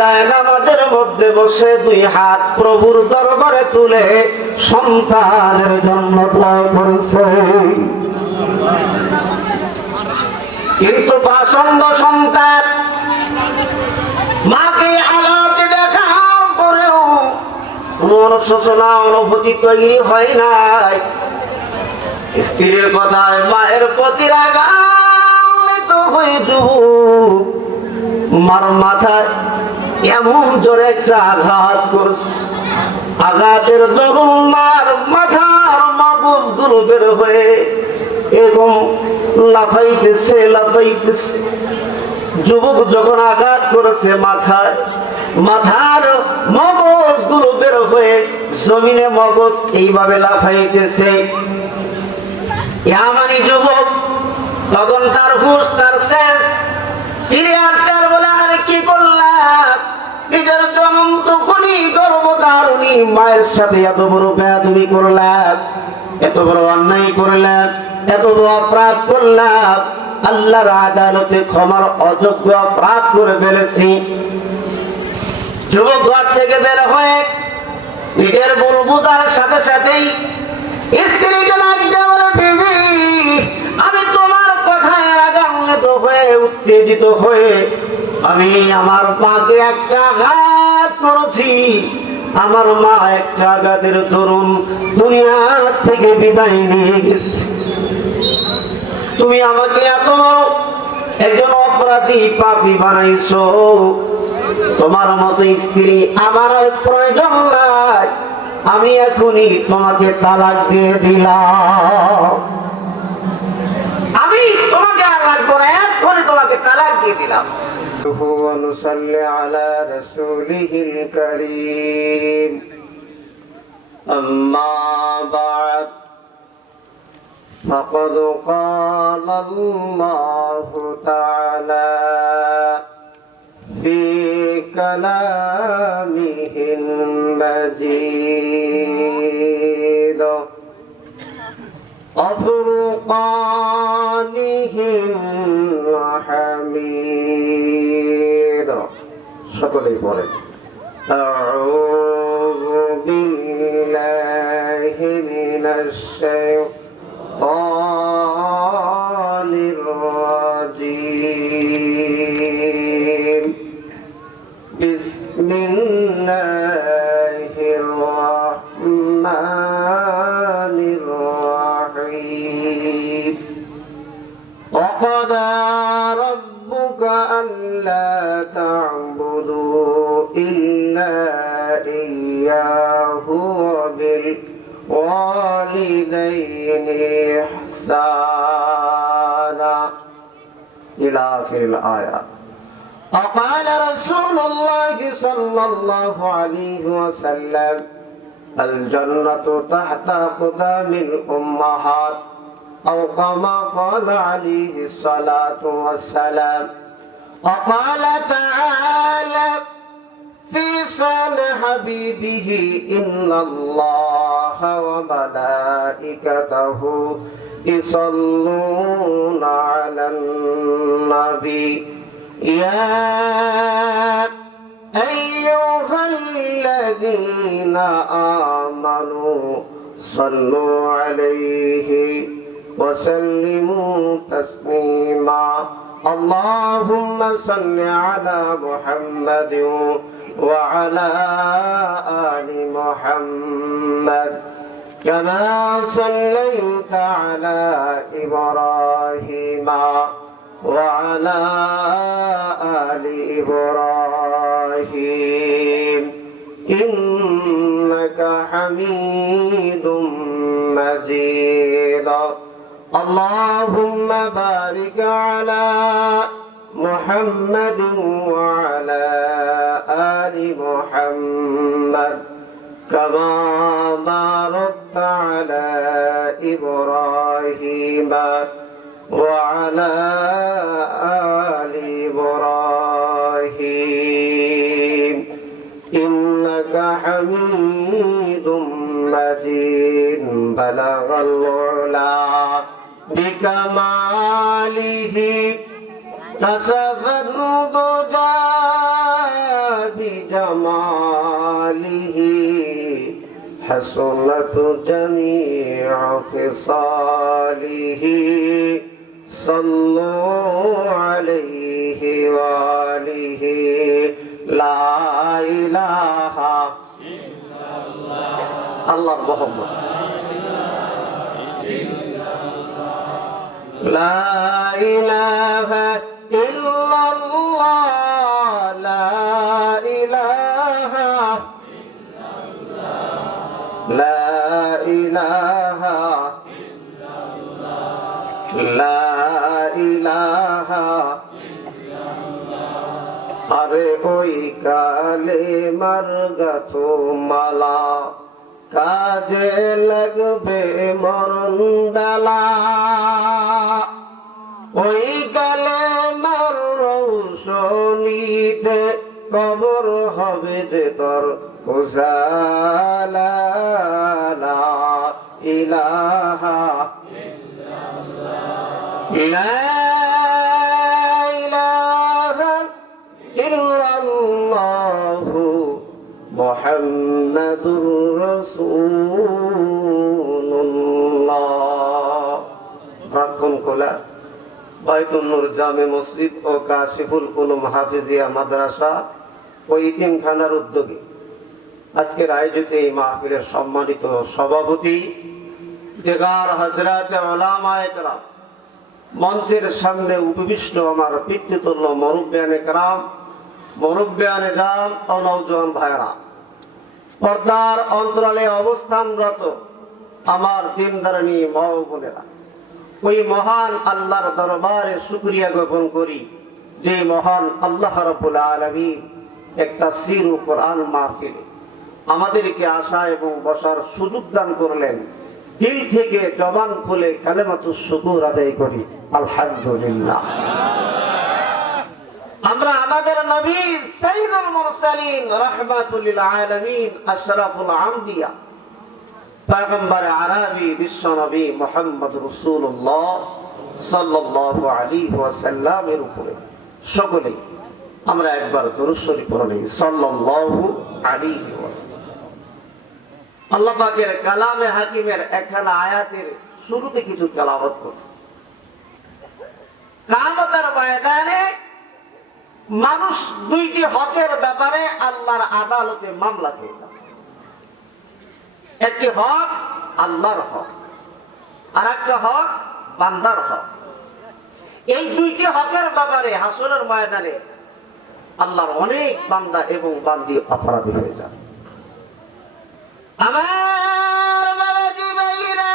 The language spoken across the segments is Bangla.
জায়নামাজের মধ্যে বসে দুই হাত প্রভুর দরবারে তুলে সন্তানের জন্য দোয়া করেছে। কিন্তু প্রাসঙ্গ সন্তান মাকে হালাতে দেখার পরেও অনুশোচনা অনুভূতি তৈরি হয় নাই। স্ত্রীর কথায় মায়ের প্রতি রাগান্বিত হয়ে যুবক মার মাথায় এমন জোরে একটা আঘাত করছে, আঘাতের দরুন মার মাথার মগজগুলো বের হয়ে এবং লাফাইতেছে লাফাইতেছে। যুবক যখন আঘাত করেছে মাথায়, মাথার মগজগুলো বের হয়ে জমিনে মগজ এইভাবে লাফাইতেছে। মানে যুবক তখন তার হুঁশ তার সেন্স ফিরে আসছে আর বলে, আরে কি করলাম? নিজের জনন্ত খুনি গর্ভধারণী মায়ের সাথে এত বড় বেয়াদবি করলাম, এত বড় অন্যায় করলাম, এত বড় অপরাধ করলাম, আল্লাহর আদালতে ক্ষমার অযোগ্য অপরাধ করে ফেলেছি। যুবক ঘর থেকে বের হয়ে নিজের ভুল বুঝার সাথে সাথেই স্ত্রীকে লাগতে বলে, বিবি আমি তোমার কথায় রাগান্বিত হয়ে উত্তেজিত হয়ে আমি আমার মাকে একটা আঘাত করেছি। আমার মা একটা আঘাতের দরুন দুনিয়া থেকে বিদায় নিয়ে গেছে। তুমি আমাকে এত একজন অপরাধী পাপী বানাইছো, তোমার মতো স্ত্রী আমার আর প্রয়োজন নাই, আমি এখনই তোমাকে তালাক দিয়ে দিলাম, আমি তোমাকে আর লাগবো না, এখনই তোমাকে তালাক দিয়ে দিলাম। ونصلي على رسوله الكريم أما بعد فقد قال الله تعالى في كلامه المجيد وفرقانه الحميد সকলেই পড়েন আউযু বিল্লাহি মিনাশ শাইতানির রাজীম বিসমিল্লাহির রাহমানির রাহিম وقضى ربك ألا تعبدوا إلا إياه وبالوالدين إحسانا إلى آخر الآية. وقال رسول الله صلى الله عليه وسلم الجنة تحت أقدام الأمهات أو كما قال عليه الصلاة والسلام. وقال تعالى في شأن حبيبه إن الله وملائكته يصلون على النبي يا أيها الذين آمنوا صلوا عليه وسلموا تسليما اللهم صل على محمد وعلى آل محمد كما صليت على إبراهيم وعلى آل إبراهيم إنك حميد مجيد اللهم بارك على محمد وعلى آل محمد كما باركت على إبراهيم وعلى آل إبراهيم إنك حميد مجيد بلغ العلا بكماله كشف الدجى جماله حسنت جميع خصاله صلوا عليه وآله لا إله إلا الله الله محمد لا إله إلا الله لا إله لا إله لا إله আরে ওই কালে মার্গত মালা কাজে লাগবে মরণ বেলা ওই কালে মরণীতে কবর হবে যে তোর উজালা লা ইলাহা ইল্লাল্লাহু মুহাম্মাদুর রাসূলুল্লাহ। প্রার্থন কোলা বাইতুন নূর জামে মসজিদ ও কাশিফুল উলুম হাফিজিয়া মাদ্রাসা ও ইতিমখানার উদ্যোগে আজকের আয়োজিত এই মাহফিলের সম্মানিত সভাপতি দিগার হযরত উলামায়ে কেরাম, মঞ্চের সামনে উপবিষ্ট আমার পিতৃতুল্য মুরব্বিয়ানে কেরাম, মুরব্বিয়ানে জান ও নওজোয়ান ভাইরা, পর্দার অন্তরালে অবস্থানরত আমার দিনদারানী মা ও বোনেরা, ওই মহান আল্লাহর দরবারে শুকরিয়া জ্ঞাপন করি যে মহান আল্লাহ রাব্বুল আলামিন একটা তাফসীর কোরআন মাহফিলে আমাদেরকে আসা এবং বসার সুযোগ দান করলেন। দিল থেকে জবান খুলে কালেমাতুশ শুকর আদায় করি আলহামদুলিল্লাহ। আমরা আমাদের নবী সাইয়্যিদুল মুরসালিন রাহমাতুল লিল আলামিন আশরাফুল আম্বিয়া পয়গম্বর আরবি বিশ্ব নবী মুহাম্মদ রাসূলুল্লাহ সাল্লাল্লাহু আলাইহি ওয়াসাল্লামের উপরে সকলেই আমরা একবার দরুদ শরীফ পড়ি সাল্লাল্লাহু আলাইহি ওয়াসাল্লাম। আল্লাহ পাকের কালামে হাকিমের একখানা আয়াতের শুরুতে কিছু তেলাওয়াত করছি। কিয়ামতের ময়দানে মানুষ দুইটি হকের ব্যাপারে আল্লাহর আদালতে মামলা করবে। একটি হক আল্লাহর হক, আর একটা হক বান্দার হক। এই দুইটি হকের ব্যাপারে হাসরের ময়দানে আল্লাহর অনেক বান্দা এবং বান্দি অপরাধী হয়ে যায়। আমার বাবাজি ভাইরা,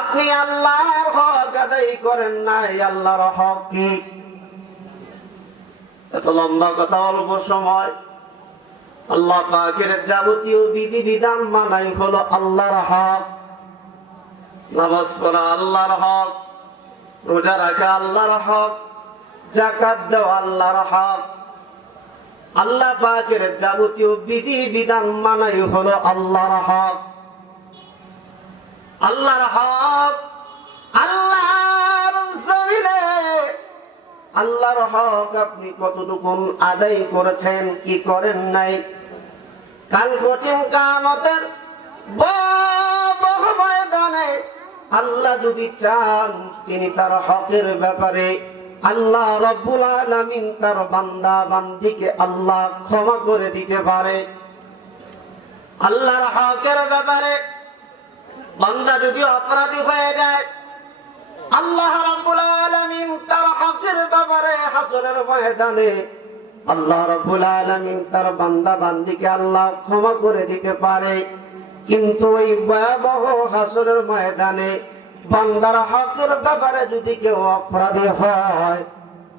আপনি আল্লাহর হক আদায় করেন নাই। আল্লাহর হক কি? এত লম্বা কথা অল্প সময়। আল্লাহ পাকের যাবতীয় বিধি বিধান মানাই হলো আল্লাহর হক। নামাজ পড়া আল্লাহর হক, রোজা রাখা আল্লাহর হক, যাকাত দেওয়া আল্লাহর হক। আল্লাহ পাকের যাবতীয় বিধি বিধান মানাই হলো আল্লাহর হক। আল্লাহর হক আল্লাহর জমিনে আল্লাহর হক আপনি কতটুকু আদায় করেছেন, কি করেন নাই? কাল কঠিন কিয়ামতের ময়দানে আল্লাহ যদি চান, তিনি তার হকের ব্যাপারে আল্লাহ রব্বুল আলামিন তার বান্দা বান্দিকে আল্লাহ ক্ষমা করে দিতে পারে। আল্লাহর হকের ব্যাপারে বান্দা যদি অপরাধী হয়ে যায়, আল্লাহ রাব্বুল আলামিন তার হকের ব্যাপারে হাসরের ময়দানে আল্লাহ রাব্বুল আলামিন তার বান্দা বান্দিকে আল্লাহ ক্ষমা করে দিতে পারে। কিন্তু ওই ভয়াবহ হাসরের ময়দানে বান্দার হকের ব্যাপারে যদি কেউ অপরাধী হয়,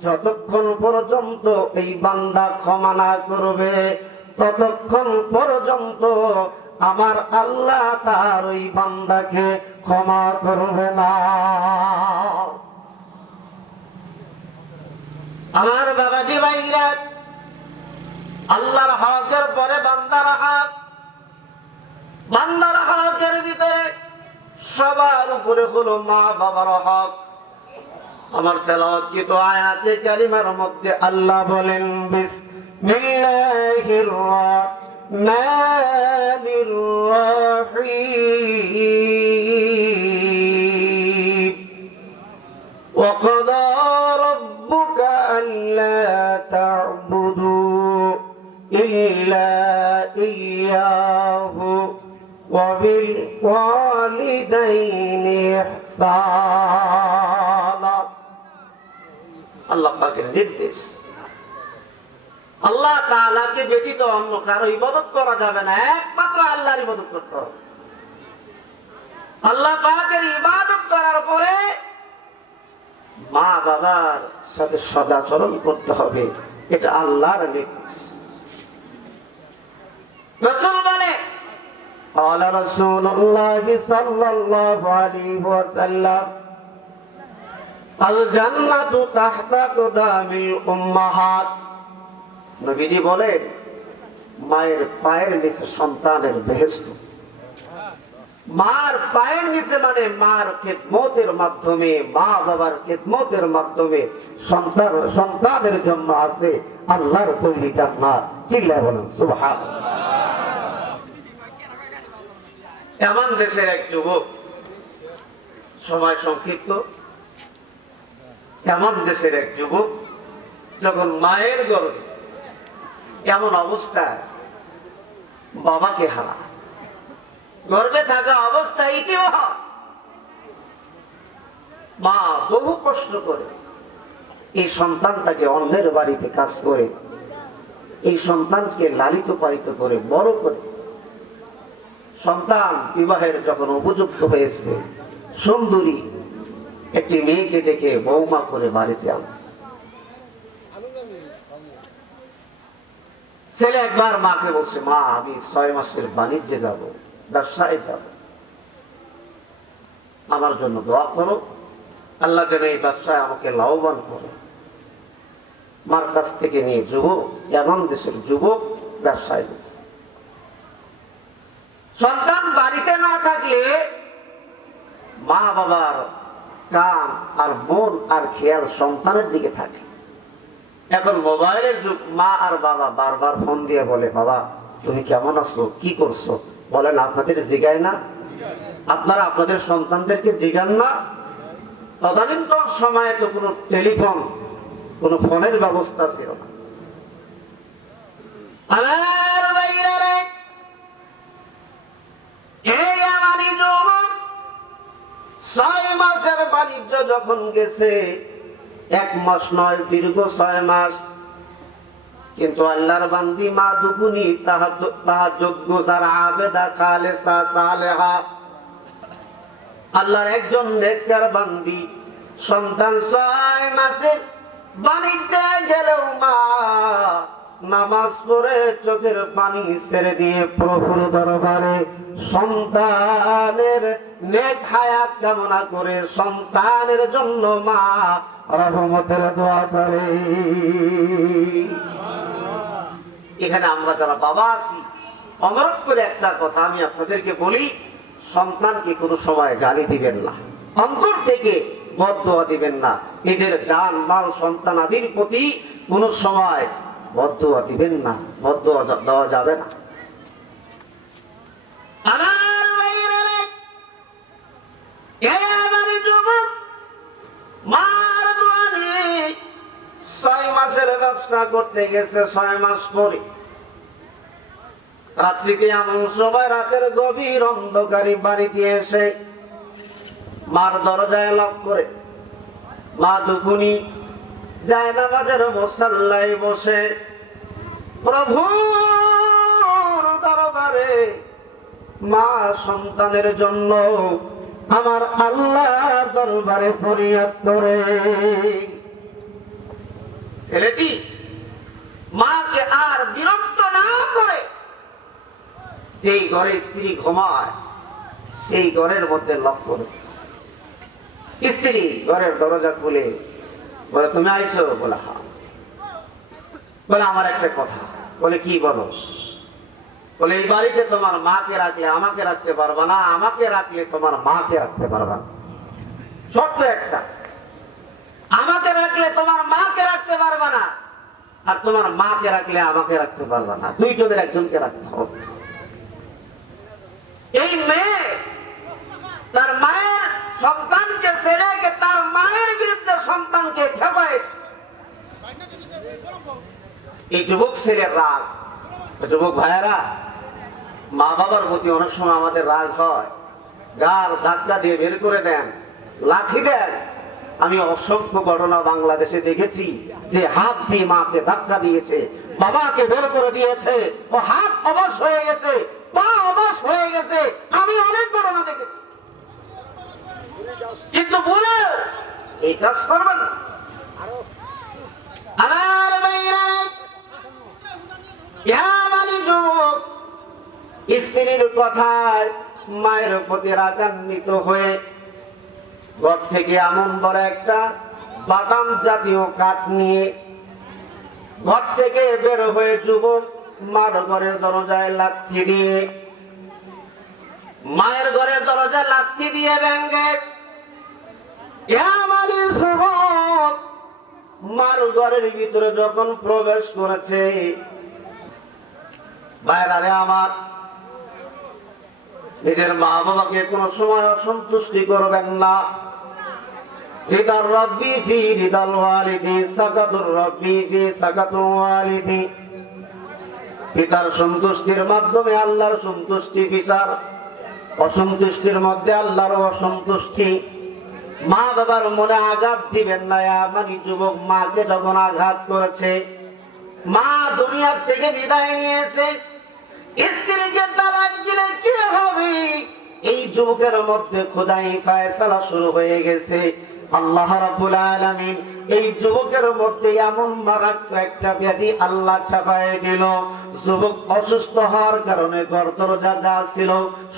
যতক্ষণ পর্যন্ত এই বান্দা ক্ষমা না করবে, ততক্ষণ পর্যন্ত আমার আল্লাহ তার ওই বান্দাকে ক্ষমা করবে না। আমার বাবাজি ভাইরা, আল্লাহর হকের পরে বান্দার হক। বান্দার হকের ভিতরে সবার উপরে হলো মা বাবার হক। আমার তেলাওয়াতকৃত আয়াতে কারিমার মধ্যে আল্লাহ বলেন বিসমিল্লাহির রাহমানির রাহিম وقضى ربك ألا تعبدوا إلا إياه وبالوالدين إحسانا আল্লাহ পাকের নির্দেশ। আল্লাহ তাআলাকে ব্যতীত অন্য কারো ইবাদত করা যাবে না, একমাত্র আল্লাহর ইবাদত করতে হবে। আল্লাহ পাকের ইবাদত করার পরে মা বাবার সাথে সদাচরণ করতে হবে, এটা আল্লাহর নির্দেশ। রাসূল বলে قال رسول الله صلى الله عليه وسلم الجنة تحت قدم الأمهات নবীজি বলেন মায়ের পায়ের নিচে সন্তানের বেহেশত। মার পায়ের নিচে মানে মার খেদমতের মাধ্যমে, মা বাবার খেদমতের মাধ্যমে সন্তানের জন্য আছে আল্লাহর তৈরি জান্নাত। চিল্লায় বলেন সুবহানাল্লাহ। এমন দেশের এক যুবক, সময় সংক্ষিপ্ত, এমন দেশের এক যুবক যখন মায়ের গর্ভে এমন অবস্থায় বাবাকে হারা, গর্ভে থাকা অবস্থায় ইতিবাহ মা বহু কষ্ট করে এই সন্তানটাকে অন্যের বাড়িতে কাজ করে এই সন্তানকে লালিত পালিত করে বড় করে সন্তান বিবাহের যখন উপযুক্ত হয়েছে, সুন্দরী একটি মেয়েকে দেখে বৌমা করে বাড়িতে আনছে। ছেলে একবার মাকে বলছে, মা আমি 6 মাসের বাণিজ্যে যাব, ব্যবসায় যাব, আমার জন্য দোয়া করো, আল্লাহ যেন এই ব্যবসায় আমাকে লাভবান করে। মার কাছ থেকে নিয়ে যুবক, এমন দেশের যুবক ব্যবসায় গেছে। সন্তান বাড়িতে না থাকলে মা বাবার কান আর মন আর খেয়াল সন্তানের দিকে থাকে। এখন মোবাইলের যুগ, মা আর বাবা বারবার ফোন দিয়ে বলে, বাবা তুমি কেমন আছো, কি করছো? বলেন আপনাদের জিগায় না? আপনারা আপনাদের সন্তানদেরকে জিগান না? তদানীন্তন সময়ে তো কোনো টেলিফোন, কোনো ফোনের ব্যবস্থা ছিল না। এই আমারই যুবক 6 মাসের বাণিজ্য যখন গেছে, 1 মাস নয়, দীর্ঘ 6 মাস। কিন্তু আল্লাহর বান্দি মা দুপুনি তাহাজ্জুদ গুজার আবেদা খালেসা সালেহা, আল্লাহর একজন নেককার বান্দি সন্তান 6 মাসের বাণিজ্যে গেলেও মা নামাজ পড়ে চোখের পানি ছেড়ে দিয়ে প্রভুর দরবারে সন্তানের নেক হায়াত কামনা করে সন্তানের জন্য মা রহমতের দোয়া করে। এখানে আমরা যারা বাবা আছি, অনুরোধ করে একটা কথা আমি আপনাদেরকে বলি, সন্তানকে কোনো সময় গালি দিবেন না, অন্তর থেকে বদদোয়া দিবেন না। নিজের জান মাল সন্তান আদির প্রতি কোনো সময় বদদোয়া দিবেন না, বদদোয়া দেওয়া যাবে না। মার দোয়া নিয়ে 6 মাসের ব্যবসা করতে গেছে। 6 মাস পরে রাত্রিতে এমন সময়, রাতের গভীর অন্ধকারে বাড়িতে এসে মার দরজায় লক করে মা দুপুনি জায়নামাজের মুসাল্লায় বসে প্রভুর দরবারে মা সন্তানের জন্য আমার আল্লাহর দরবারে ফরিয়াদ করে। ছেলেটি মাকে আর বিরক্ত না করে যেই ঘরে স্ত্রী ঘুমায় সেই ঘরের মধ্যে লক করেছে। স্ত্রী ঘরের দরজা খুলে বলে, তুমি আইছো? বলে হ্যাঁ। বলে আমার একটা কথা। বলে কি? বলো। বলে এই বাড়িতে তোমার মাকে রাখলে আমাকে রাখতে পারবা না, আমাকে রাখলে তোমার মাকে রাখতে পারবা না, শর্ত একটা। আমাকে রাখলে তোমার মাকে রাখতে পারবে না, আর তোমার মাকে রাখলে আমাকে রাখতে পারবে না, দুইজনের একজনকে রাখতে হবে। এই মেয়ে তার মায়ের সন্তানকে ছেড়ে তার মায়ের বিরুদ্ধে সন্তানকে খেপায়, এই যুবক ছেলের রাগ। যুবক ভাইয়েরা, মা বাবার প্রতি অনেক সময় আমাদের রাগ হয়, গাল ধাক্কা দিয়ে বের করে দেন, লাঠি দেন। আমি অসংখ্য ঘটনা বাংলাদেশে দেখেছি যে হাত দিয়ে মাকে ধাক্কা দিয়েছে, বাবাকে বের করে দিয়েছে, ও হাত অবশ হয়ে গেছে, পা অবশ হয়ে গেছে। আমি অনেক ঘটনা দেখেছি। কিন্তু বলে এই কাজ করবেন না। আমার ভাইরা, যুবক স্ত্রীর কথায় মায়ের প্রতি রাগান্বিত হয়ে ঘর থেকে এমন বড় একটা বাদাম জাতীয় কাঠ নিয়ে ঘর থেকে বের হয়ে যুবক মার ঘরের দরজায় লাথি দিয়ে, মায়ের ঘরের দরজায় লাথি দিয়ে ভেঙ্গে যুবক মার ঘরের ভিতরে যখন প্রবেশ করেছে, বাইরে আমার নিজের মা বাবাকে কোন সময় অসন্তুষ্টি করবেন না। রিদার রব্বি ফি রিদাল ওয়ালিদি, সাকাতুর রব্বি ফি সাকাতুল ওয়ালিদি। পিতার সন্তুষ্টির মাধ্যমে আল্লাহর সন্তুষ্টি বিচার, অসন্তুষ্টির মধ্যে আল্লাহর অসন্তুষ্টি। মা বাবার মনে আঘাত দিবেন না। মানে যুবক মাকে যখন আঘাত করেছে, মা দুনিয়ার থেকে বিদায় নিয়েছে, স্ত্রীকে তালাক দিলে কি হবে, এই যুবকের মধ্যে খোদাই ফায়সালা শুরু হয়ে গেছে। আল্লাহ রাব্বুল আলামিন এই যুবকের মধ্যে এমন মারাত্মক একটা ব্যাধি আল্লাহ চাপায় দিল। যুবক অসুস্থ হওয়ার কারণে ঘর দরজা যা ছিল,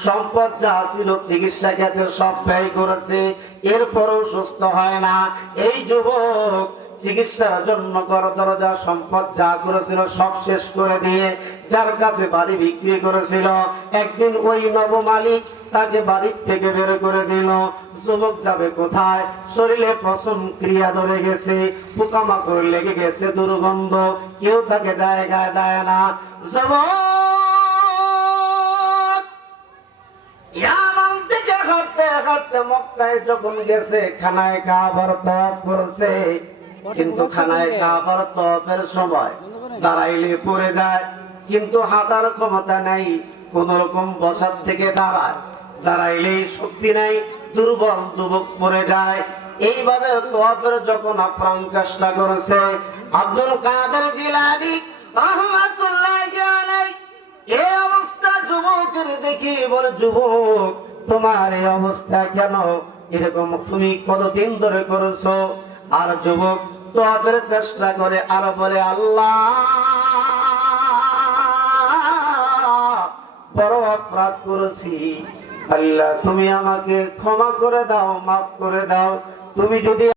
সম্পদ যা ছিল, চিকিৎসা ক্ষেত্রে সব ব্যয় করেছে, এরপরও সুস্থ হয় না। এই যুবক চিকিৎসার জন্য ঘর দরজা সম্পদ যা করেছিল সব শেষ করে দিয়ে যার কাছে বাড়ি বিক্রি করেছিল, একদিন ওই নবমালিক তাকে বাড়ির থেকে বের করে দিল। যুবক যাবে কোথায়? শরীরে পচন ক্রিয়া ধরে গেছে, পোকামাকড় লেগে গেছে, দুর্গন্ধ, কেউ তাকে জায়গায় দেয় না। যুবক ইয়ামান থেকে হাঁটতে হাঁটতে মক্কায় যখন গেছে, খানায় কাবার তওয়াফ করছে, কিন্তু খানায় কাবার তওয়াফের সময় দাঁড়াইলে পড়ে যায়, কিন্তু হাঁটার ক্ষমতা নাই, কোন রকম বসার থেকে দাঁড়ায়, দাঁড়াইলেই শক্তি নাই, দুর্বল যুবক পড়ে যায়। এইভাবে তওয়াফের যখন আপ্রাণ চেষ্টা করেছে, আব্দুল কাদের জিলানী রাহমাতুল্লাহি আলাইহি এই অবস্থা যুবকের দেখি বলে, যুবক তোমার এই অবস্থা কেন? এরকম তুমি কতদিন ধরে করেছো? আর যুবক তওয়াফের চেষ্টা করে আর বলে, আল্লাহ বড় অপরাধ করেছি, আল্লাহ তুমি আমাকে ক্ষমা করে দাও, মাফ করে দাও। তুমি যদি